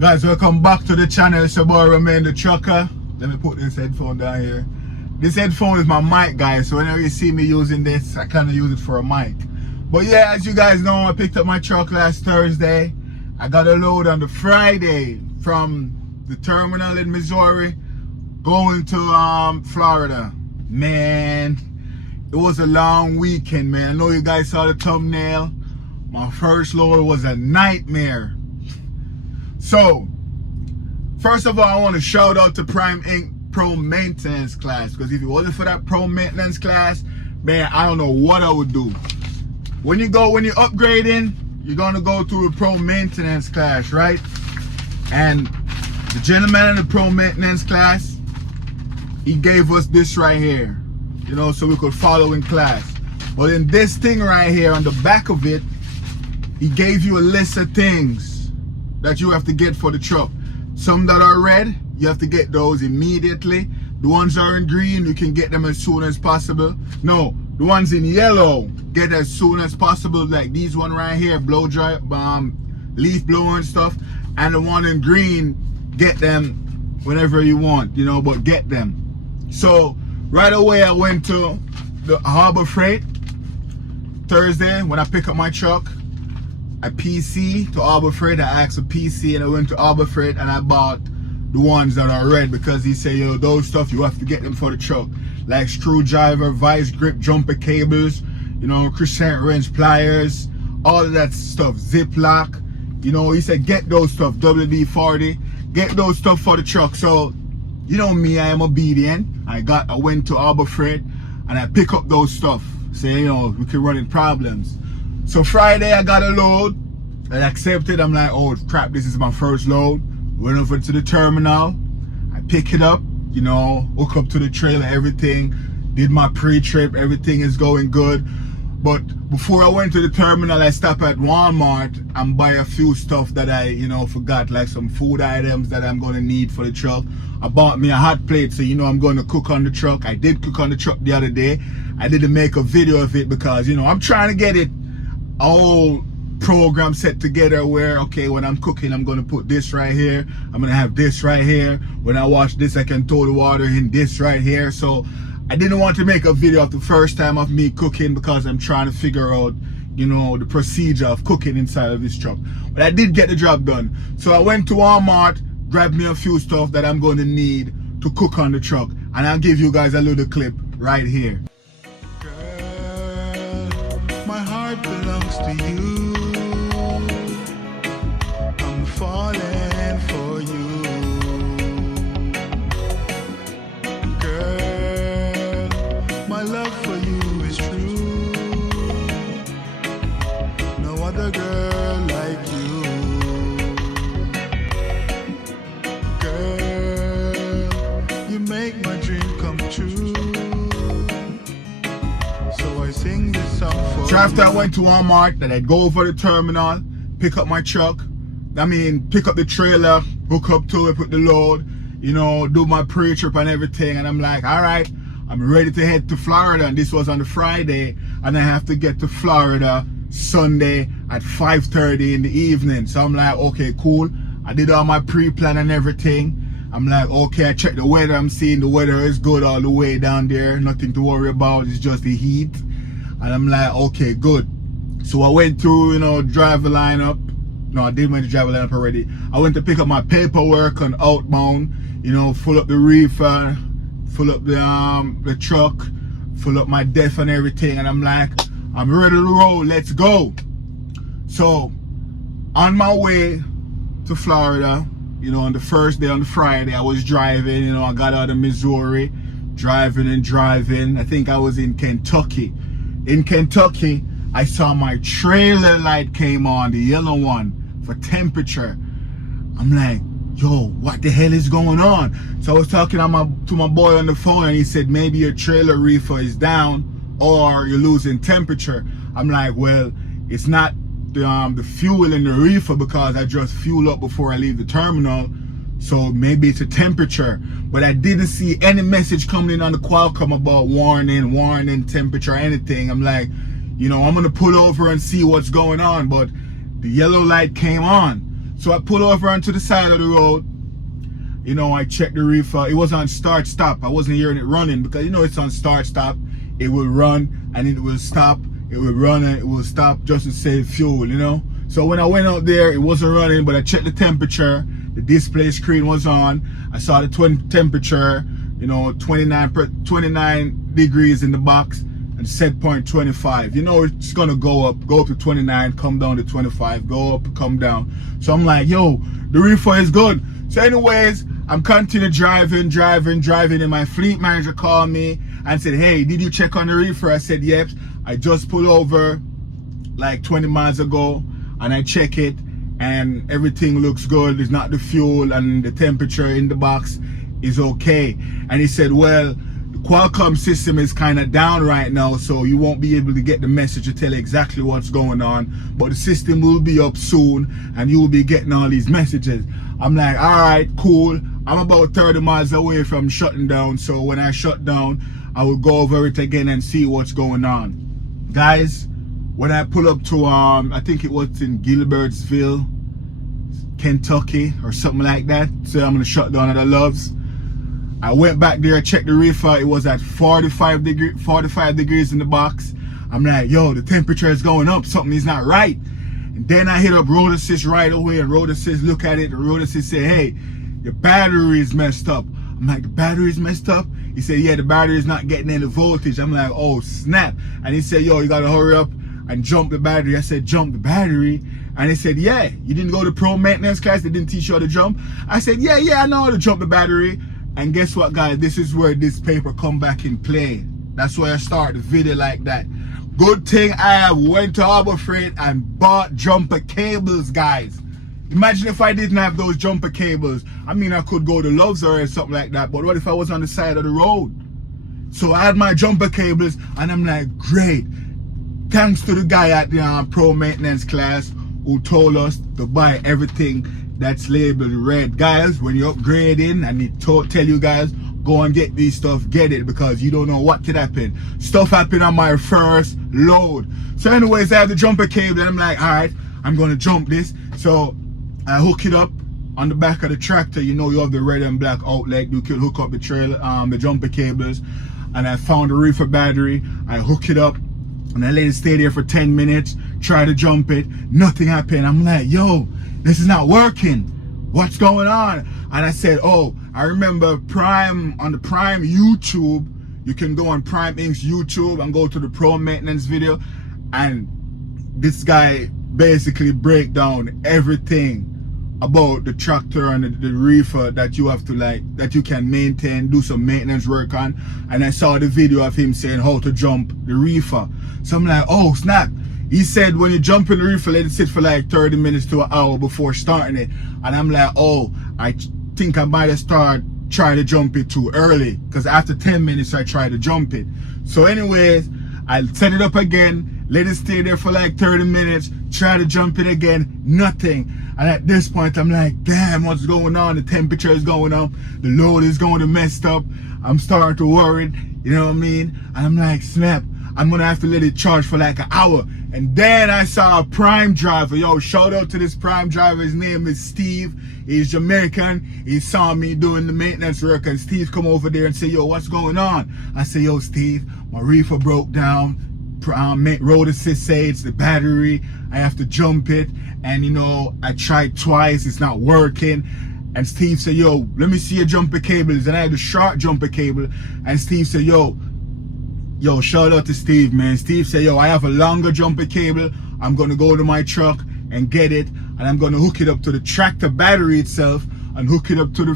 Guys, welcome back to the channel. It's your boy Remain the Trucker. Let me put this headphone down here. This headphone is my mic, guys, so whenever you see me using this, I kind of use it for a mic. But yeah, as you guys know, I picked up my truck last Thursday. I got a load on the Friday from the terminal in Missouri going to Florida. Man, it was a long weekend, man. I know you guys saw the thumbnail. My first load was a nightmare. So, first of all, I want to shout out to Prime Inc. Pro Maintenance class, because if it wasn't for that Pro Maintenance class, man, I don't know what I would do. When you're upgrading, you're gonna go through a Pro Maintenance class, right? And the gentleman in the Pro Maintenance class, he gave us this right here, you know, so we could follow in class. But in this thing right here, on the back of it, he gave you a list of things that you have to get for the truck. Some that are red, you have to get those immediately. The ones that are in green, you can get them as soon as possible. No, the ones in yellow, get as soon as possible, like these one right here, blow dry, leaf blower and stuff. And the one in green, get them whenever you want, you know, but get them. So right away I went to the Harbor Freight Thursday when I pick up my truck. I PC to Harbor Freight. I asked a PC and I went to Harbor Freight and I bought the ones that are red, because he said, yo, those stuff, you have to get them for the truck. Like screwdriver, vice grip, jumper cables, you know, crescent wrench, pliers, all of that stuff, ziplock. You know, he said, get those stuff, WD-40, get those stuff for the truck. So, you know me, I am obedient. I went to Harbor Freight and I pick up those stuff. Say, you know, we can run in problems. So Friday I got a load, I accepted. I'm like, oh crap, this is my first load. Went over to the terminal, I pick it up, you know, hook up to the trailer, everything, did my pre-trip, everything is going good. But before I went to the terminal, I stopped at Walmart and buy a few stuff that I, you know, forgot, like some food items that I'm gonna need for the truck. I bought me a hot plate, so you know I'm gonna cook on the truck. I did cook on the truck the other day. I didn't make a video of it because, you know, I'm trying to get it all program set together where, okay, when I'm cooking, I'm gonna put this right here, I'm gonna have this right here. When I wash this, I can throw the water in this right here. So I didn't want to make a video of the first time of me cooking because I'm trying to figure out, you know, the procedure of cooking inside of this truck. But I did get the job done. So I went to Walmart, grabbed me a few stuff that I'm gonna need to cook on the truck, and I'll give you guys a little clip right here. My heart belongs to you. I'm falling for you. Girl, my love for you is true. No other girl like you. Girl, you make my dream come true. So I sing this song for So after I went to Walmart, then I'd go over the terminal, pick up my truck, pick up the trailer, hook up to it, put the load, you know, do my pre-trip and everything. And I'm like, all right, I'm ready to head to Florida. And this was on the Friday, and I have to get to Florida Sunday at 5:30 in the evening. So I'm like, okay, cool. I did all my pre-plan and everything. I'm like, okay, I checked the weather. I'm seeing the weather is good all the way down there. Nothing to worry about. It's just the heat. And I'm like, okay, good. So I went to, you know, driver lineup. No, I did went to driver lineup already. I went to pick up my paperwork on outbound, you know, full up the reefer, full up the truck, full up my def and everything. And I'm like, I'm ready to roll, let's go. So on my way to Florida, you know, on the first day, on the Friday, I was driving, you know, I got out of Missouri, driving. I think I was in Kentucky. In Kentucky, I saw my trailer light came on, the yellow one, for temperature. I'm like, yo, what the hell is going on? So I was talking to my boy on the phone, and he said, maybe your trailer reefer is down or you're losing temperature. I'm like, well, it's not the fuel in the reefer, because I just fuel up before I leave the terminal. So maybe it's a temperature, but I didn't see any message coming in on the Qualcomm about warning, temperature, anything. I'm like, you know, I'm gonna pull over and see what's going on, but the yellow light came on. So I pull over onto the side of the road. You know, I checked the reefer. It was on start stop. I wasn't hearing it running because you know it's on start stop. It will run and it will stop. It will run and it will stop just to save fuel, you know. So when I went out there, it wasn't running, but I checked the temperature. The display screen was on. I saw the temperature, you know, 29 degrees in the box and set point 25. You know, it's gonna go up to 29, come down to 25, go up, come down. So I'm like, yo, the reefer is good. So anyways, I'm continuing driving, and my fleet manager called me and said, hey, did you check on the reefer? I said, yep. I just pulled over like 20 miles ago and I check it and everything looks good. It's not the fuel and the temperature in the box is okay. And he said, well, the Qualcomm system is kind of down right now, so you won't be able to get the message to tell exactly what's going on, but the system will be up soon and you will be getting all these messages. I'm like, all right, cool. I'm about 30 miles away from shutting down, so when I shut down, I will go over it again and see what's going on. Guys, when I pull up to I think it was in Gilbertsville, Kentucky or something like that, so I'm gonna shut down at the Loves. I went back there, checked the reefer. It was at 45 degrees in the box. I'm like, yo, the temperature is going up, something is not right. And then I hit up Road Assist right away, and Road Assist look at it, and Road Assist say, hey, your battery is messed up. I'm like, the battery is messed up? He said, yeah, the battery is not getting any voltage. I'm like, oh, snap. And he said, yo, you gotta hurry up and jump the battery. I said, jump the battery? And he said, yeah, you didn't go to pro maintenance class? They didn't teach you how to jump? I said, yeah, I know how to jump the battery. And guess what, guys? This is where this paper come back in play. That's why I start the video like that. Good thing I went to Harbor Freight and bought jumper cables, guys. Imagine if I didn't have those jumper cables. I mean, I could go to Love's or something like that, but what if I was on the side of the road? So I had my jumper cables, and I'm like, great. Thanks to the guy at the pro maintenance class who told us to buy everything that's labeled red. Guys, when you're upgrading, I need to tell you guys, go and get these stuff, get it, because you don't know what could happen. Stuff happened on my first load. So anyways, I have the jumper cable, and I'm like, all right, I'm gonna jump this. So I hook it up on the back of the tractor. You know, you have the red and black outlet. You can hook up the trailer, the jumper cables. And I found the reefer battery. I hook it up and I let it stay there for 10 minutes. Try to jump it. Nothing happened. I'm like, yo, this is not working. What's going on? And I said, oh, I remember Prime, on the Prime YouTube. You can go on Prime Inc.'s YouTube and go to the pro maintenance video. And this guy basically break down everything about the tractor and the reefer that you have to that you can maintain, do some maintenance work on. And I saw the video of him saying how to jump the reefer. So I'm like, oh snap. He said when you jump in the reefer, let it sit for like 30 minutes to an hour before starting it. And I'm like, oh, I think I might have try to jump it too early, because after 10 minutes I try to jump it. So anyways, I set it up again, let it stay there for like 30 minutes, try to jump it again, nothing. And at this point I'm like, damn, what's going on? The temperature is going up, the load is going to messed up. I'm starting to worry, you know what I mean? And I'm like, snap, I'm gonna have to let it charge for like an hour. And then I saw a Prime driver. Yo, shout out to this Prime driver. His name is Steve. He's Jamaican. He saw me doing the maintenance work, and Steve come over there and say, yo, what's going on? I say, yo, Steve, my reefer broke down. Road Assist say it's the battery. I have to jump it. And you know, I tried twice. It's not working. And Steve said, yo, let me see your jumper cables. And I had a short jumper cable. And Steve said, yo, shout out to Steve, man. Steve said, yo, I have a longer jumper cable. I'm gonna go to my truck and get it, and I'm gonna hook it up to the tractor battery itself and hook it up to the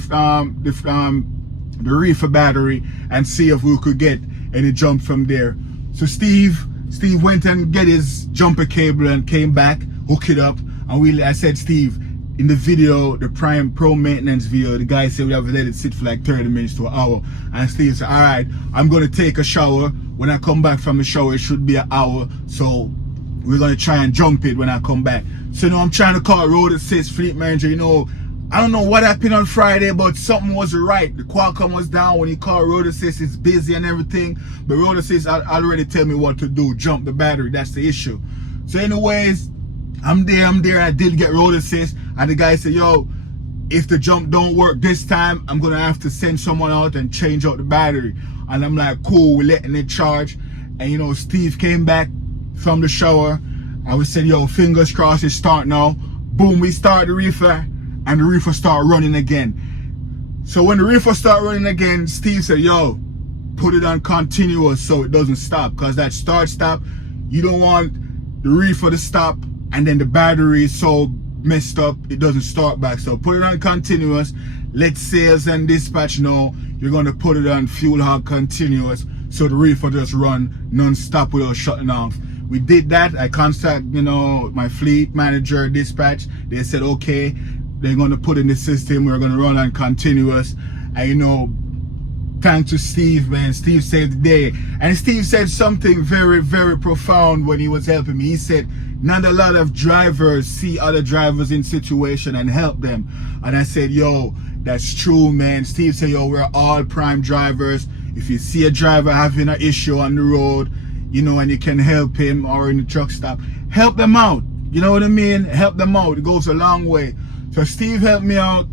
reefer battery and see if we could get any jump from there. So Steve went and get his jumper cable and came back, hook it up, and I said, Steve, in the video, the Prime Pro maintenance video, the guy said we have to let it sit for like 30 minutes to an hour. And Steve said, all right, I'm gonna take a shower. When I come back from the shower, it should be an hour. So we're gonna try and jump it when I come back. So now I'm trying to call Road Assist fleet manager. You know, I don't know what happened on Friday, but something wasn't right. The Qualcomm was down. When you call Road Assist, it's busy and everything. But Road Assist already tell me what to do, jump the battery. That's the issue. So anyways, I'm there. I did get Road Assist. And the guy said, yo, if the jump don't work this time, I'm gonna have to send someone out and change out the battery. And I'm like, cool, we're letting it charge. And you know, Steve came back from the shower and we said, yo, fingers crossed, it's start now. Boom, we start the reefer and the reefer start running again. So when the reefer start running again, Steve said, yo, put it on continuous so it doesn't stop. Cause that start stop, you don't want the reefer to stop and then the battery is so messed up it doesn't start back. So put it on continuous. Let sales and dispatch know you're gonna put it on fuel hog continuous so the reefer just run non-stop without shutting off. We did that. I contacted, you know, my fleet manager, dispatch. They said, okay, they're gonna put in the system, we're gonna run on continuous. And you know, thanks to Steve, man. Steve saved the day. And Steve said something very, very profound when he was helping me. He said, not a lot of drivers see other drivers in situation and help them. And I said, yo, that's true, man. Steve said, yo, we're all prime drivers. If you see a driver having an issue on the road, you know, and you can help him, or in the truck stop, help them out. You know what I mean? Help them out. It goes a long way. So Steve helped me out.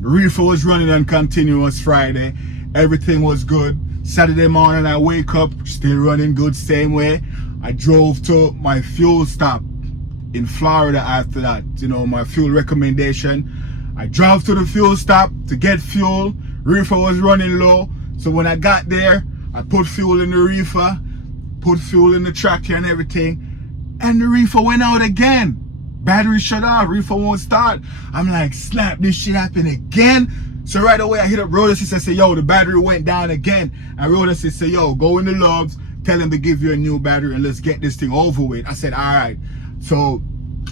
Reefer was running on continuous Friday. Everything was good. Saturday morning, I wake up, still running good, same way. I drove to my fuel stop in Florida after that. You know, my fuel recommendation. I drove to the fuel stop to get fuel. Reefer was running low. So when I got there, I put fuel in the reefer, put fuel in the tractor and everything. And the reefer went out again. Battery shut off, reefer won't start. I'm like, slap, this shit happened again. So right away I hit up Rodas and say, yo, the battery went down again. And Rodas said, yo, go in the logs, tell them to give you a new battery and let's get this thing over with. I said, all right. So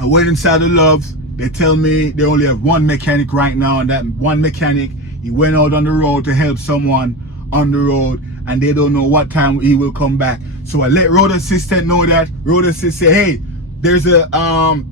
I went inside the logs. They tell me they only have one mechanic right now, and that one mechanic, he went out on the road to help someone on the road, and they don't know what time he will come back. So I let road assistant know that. Road assistant say, hey, there's a TA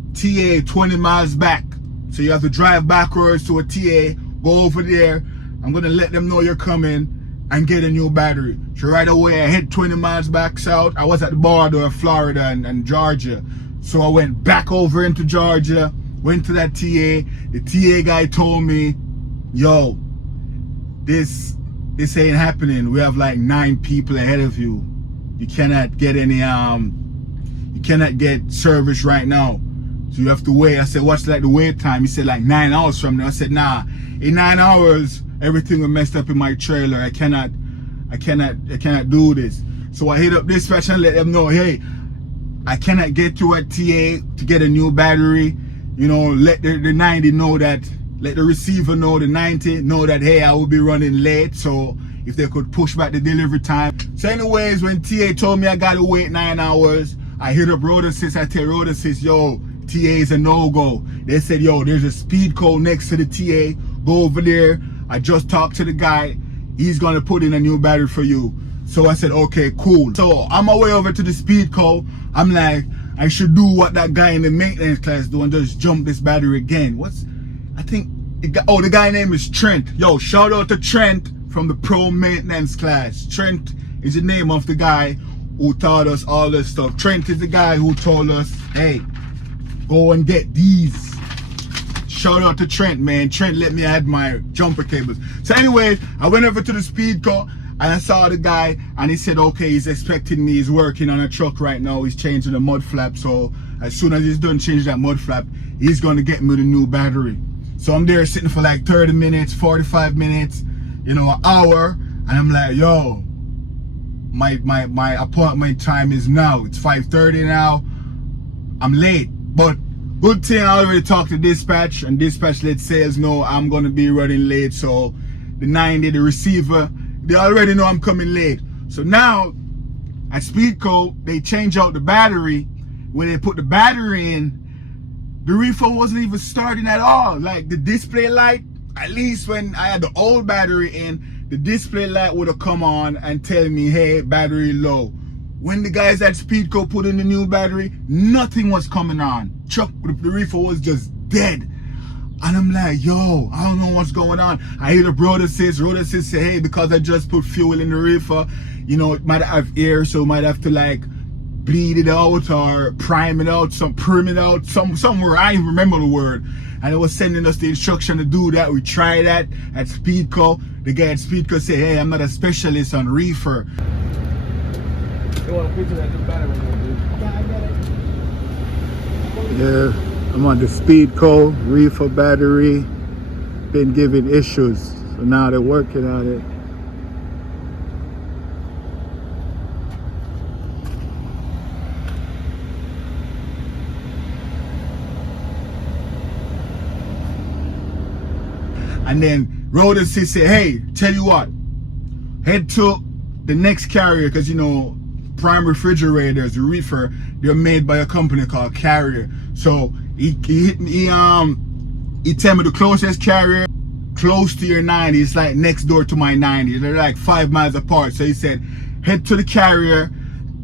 20 miles back, so you have to drive backwards to a TA, go over there. I'm gonna let them know you're coming and get a new battery. So right away I head 20 miles back south. I was at the border of Florida and Georgia, so I went back over into Georgia, went to that TA. The TA guy told me, yo, this ain't happening. We have like 9 people ahead of you. You cannot get any you cannot get service right now. So you have to wait. I said, what's like the wait time? He said like 9 hours from now. I said, nah, in 9 hours everything was messed up in my trailer. I cannot do this. So I hit up dispatch and let them know, hey, I cannot get to a TA to get a new battery. You know, let the 90 know that, let the receiver know, the 90 know that, hey, I will be running late. So if they could push back the delivery time. So anyways, when TA told me I gotta wait 9 hours, I hit up Road Assist. I tell Road Assist, yo, TA is a no-go. They said, yo, there's a Speedco next to the TA. Go over there. I just talked to the guy. He's gonna put in a new battery for you. So I said, okay, cool. So on my way over to the Speedco, I'm like, I should do what that guy in the maintenance class do and just jump this battery again. The guy name is Trent. Yo, shout out to Trent from the pro maintenance class. Trent is the name of the guy who taught us all this stuff. Trent is the guy who told us, hey, go and get these. Shout out to Trent, man. Trent let me add my jumper cables. So anyways, I went over to the Speedco and I saw the guy and he said, okay, he's expecting me. He's working on a truck right now. He's changing the mud flap. So as soon as he's done changing that mud flap, he's gonna get me the new battery. So I'm there sitting for like 30 minutes, 45 minutes, you know, an hour. And I'm like, yo, my appointment time is now. It's 5:30 now. I'm late. But good thing I already talked to dispatch, and dispatch let sales know I'm gonna be running late. So the 90, the receiver, they already know I'm coming late. So now at Speedco, they change out the battery. When they put the battery in, the reefer wasn't even starting at all. Like the display light, at least when I had the old battery in, the display light would have come on and tell me, hey, battery low. When the guys at Speedco put in the new battery, nothing was coming on. The reefer was just dead. And I'm like, yo, I don't know what's going on. I hear the Road Assist say, hey, because I just put fuel in the reefer, you know, it might have air, so it might have to like bleed it out or prime it out, prim it out, somewhere. I don't even remember the word. And it was sending us the instruction to do that. We tried that at Speedco. The guy at Speedco said, hey, I'm not a specialist on Reefer. You want a picture of that new battery, dude? Yeah, I'm on the Speedco Reefer battery. Been giving issues, so now they're working on it. And then Road said, hey, tell you what, head to the next carrier, because you know, prime refrigerators, Reefer, they're made by a company called Carrier. So he tell me the closest carrier close to your 90, it's like next door to my 90. They're like 5 miles apart. So he said, head to the carrier,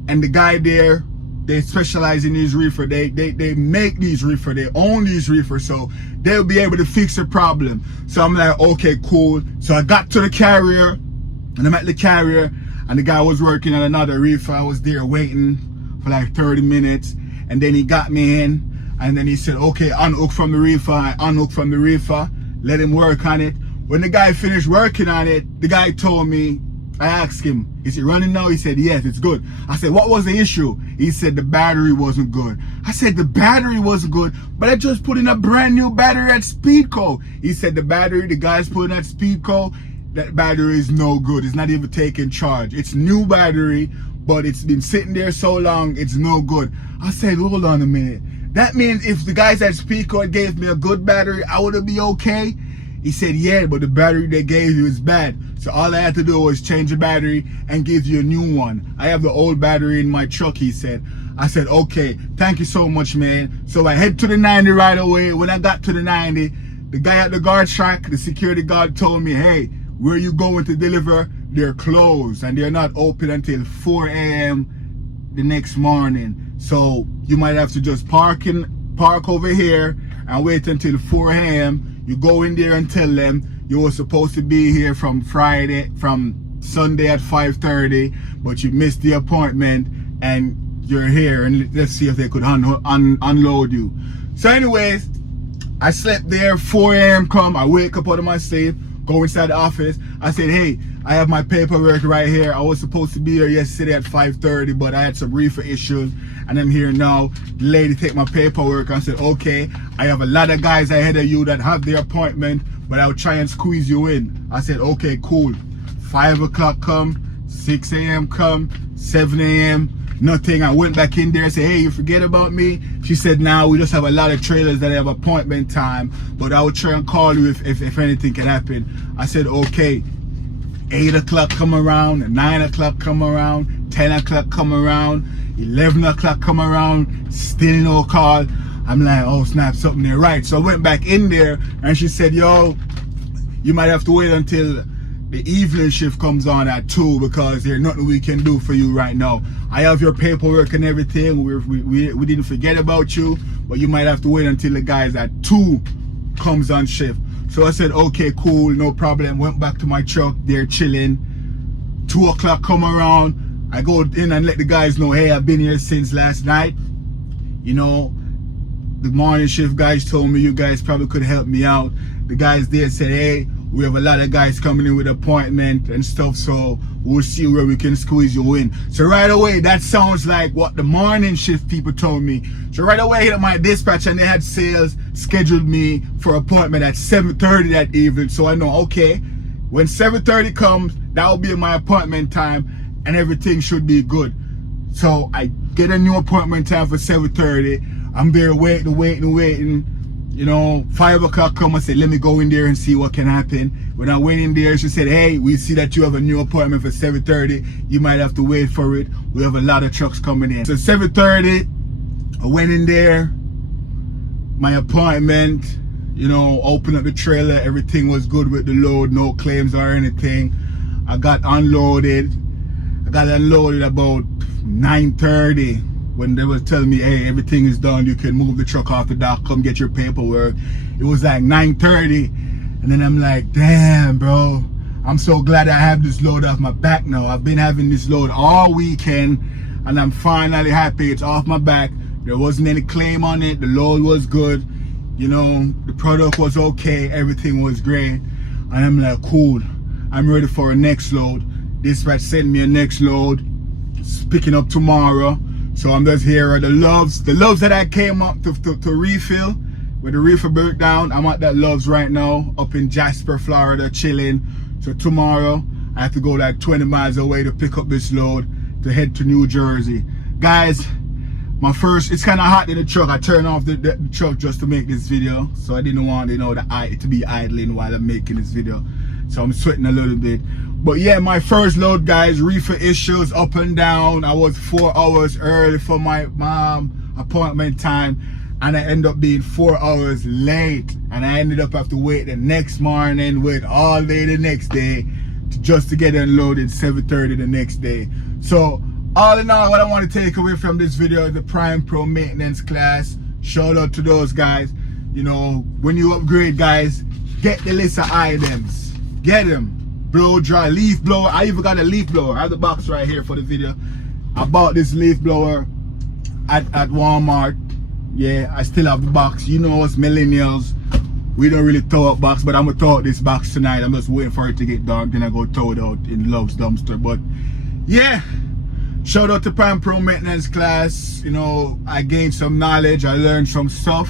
and the guy there, they specialize in these Reefer. They make these Reefer. They own these Reefer, so they'll be able to fix the problem. So I'm like, okay, cool. So I got to the carrier, and I'm at the carrier, and the guy was working on another Reefer. I was there waiting for like 30 minutes, and then he got me in, and then he said, okay, unhook from the Reefer. I unhooked from the Reefer, let him work on it. When the guy finished working on it, the guy told me, I asked him, is it running now? He said, yes, it's good. I said, what was the issue? He said, the battery wasn't good. I said, the battery wasn't good, but I just put in a brand new battery at Speedco. He said, the battery the guy's putting at Speedco, that battery is no good. It's not even taking charge. It's new battery, but it's been sitting there so long, it's no good. I said, hold on a minute. That means if the guys at Speedco gave me a good battery, I would be okay? He said, yeah, but the battery they gave you is bad. So all I had to do was change the battery and give you a new one. I have the old battery in my truck, he said. I said, okay, thank you so much, man. So I head to the 90 right away. When I got to the 90, the guy at the guard shack, the security guard told me, hey, where you going to deliver? They're closed and they're not open until 4 a.m. the next morning. So you might have to just park over here and wait until 4 a.m. You go in there and tell them you were supposed to be here from Sunday at 5:30, but you missed the appointment and you're here, and let's see if they could unload you. So anyways, I slept there, 4 a.m. come, I wake up out of my sleep, go inside the office. I said, hey, I have my paperwork right here. I was supposed to be here yesterday at 5:30, but I had some Reefer issues, and I'm here now. The lady take my paperwork. I said, okay, I have a lot of guys ahead of you that have their appointment, but I'll try and squeeze you in. I said, okay, cool. 5 o'clock come, 6 a.m. come, 7 a.m., nothing. I went back in there and said, hey, you forget about me? She said, nah, we just have a lot of trailers that have appointment time, but I will try and call you if anything can happen. I said, okay. 8 o'clock come around, 9 o'clock come around, 10 o'clock come around, 11 o'clock come around, still no call. I'm like, oh snap, something there, right? So I went back in there and she said, yo, you might have to wait until the evening shift comes on at 2 because there's nothing we can do for you right now. I have your paperwork and everything. We didn't forget about you, but you might have to wait until the guys at 2 comes on shift. So I said, okay, cool, no problem. Went back to my truck, they're chilling. 2 o'clock come around, I go in and let the guys know, hey, I've been here since last night. You know, the morning shift guys told me you guys probably could help me out. The guys there said, hey, we have a lot of guys coming in with appointment and stuff, so we'll see where we can squeeze you in. So right away, that sounds like what the morning shift people told me. So right away, I hit up my dispatch and they had sales scheduled me for appointment at 7:30 that evening. So I know, okay, when 7:30 comes, that will be my appointment time and everything should be good. So I get a new appointment time for 7:30. I'm there waiting. You know, 5 o'clock come, I said, let me go in there and see what can happen. When I went in there, she said, hey, we see that you have a new appointment for 7:30. You might have to wait for it. We have a lot of trucks coming in. So 7:30, I went in there, my appointment, you know, opened up the trailer. Everything was good with the load, no claims or anything. I got unloaded. I got unloaded about 9:30. When they was telling me, hey, everything is done, you can move the truck off the dock, come get your paperwork. It was like 9:30, and then I'm like, damn, bro, I'm so glad I have this load off my back now. I've been having this load all weekend. and I'm finally happy. It's off my back. There wasn't any claim on it. The load was good. You know, the product was okay. Everything was great. And I'm like, cool. I'm ready for a next load. Dispatch sent me a next load. It's picking up tomorrow. So I'm just here at the Loves. The Loves that I came up to refill, where the Reefer broke down. I'm at that Loves right now, up in Jasper, Florida, chilling. So tomorrow, I have to go like 20 miles away to pick up this load to head to New Jersey. Guys, it's kind of hot in the truck. I turned off the truck just to make this video. So I didn't want, you know, to be idling while I'm making this video. So I'm sweating a little bit. But yeah, my first load, guys, Reefer issues up and down. I was 4 hours early for my appointment time. And I ended up being 4 hours late. And I ended up have to wait the next morning, wait all day the next day, just to get unloaded 7:30 the next day. So all in all, what I want to take away from this video is the Prime Pro maintenance class. Shout out to those guys. You know, when you upgrade, guys, get the list of items. Get them. Blow dry, leaf blower. I even got a leaf blower. I have the box right here for the video. I bought this leaf blower at Walmart. Yeah, I still have the box. You know us millennials, we don't really throw out box, but I'm gonna throw out this box tonight. I'm just waiting for it to get dark, then I go throw it out in Love's dumpster. But yeah, shout out to Prime Pro maintenance class. You know, I gained some knowledge, I learned some stuff.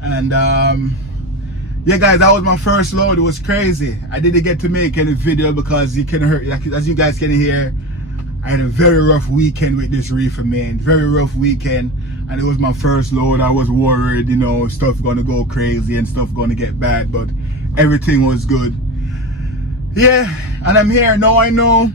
And yeah, guys, that was my first load. It was crazy. I didn't get to make any video because you can hear, as you guys can hear, I had a very rough weekend with this Reefer, man. Very rough weekend. And it was my first load. I was worried, you know, stuff gonna go crazy and stuff gonna get bad, but everything was good. Yeah, and I'm here. Now I know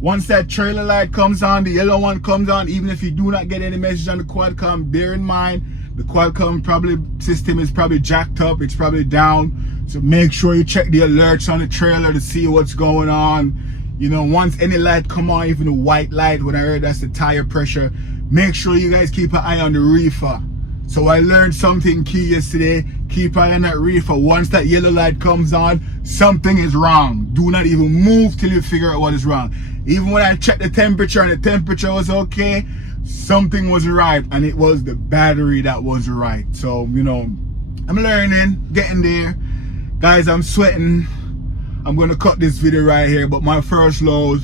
once that trailer light comes on, the yellow one comes on, even if you do not get any message on the Quadcom, bear in mind, the Quadcom system is probably jacked up, it's probably down. So make sure you check the alerts on the trailer to see what's going on. You know, once any light come on, even a white light, when I heard that's the tire pressure, make sure you guys keep an eye on the Reefer. So I learned something key yesterday. Keep an eye on that Reefer. Once that yellow light comes on, something is wrong. Do not even move till you figure out what is wrong. Even when I checked the temperature and the temperature was okay, something was right, and it was the battery that was right. So, you know, I'm learning, getting there. Guys, I'm sweating. I'm gonna cut this video right here, but my first load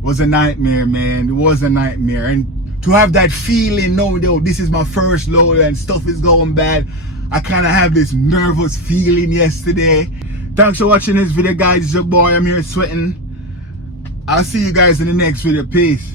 was a nightmare, man. It was a nightmare. And to have that feeling, knowing that this is my first load and stuff is going bad, I kind of have this nervous feeling yesterday. Thanks for watching this video, guys. It's your boy. I'm here sweating. I'll see you guys in the next video. Peace.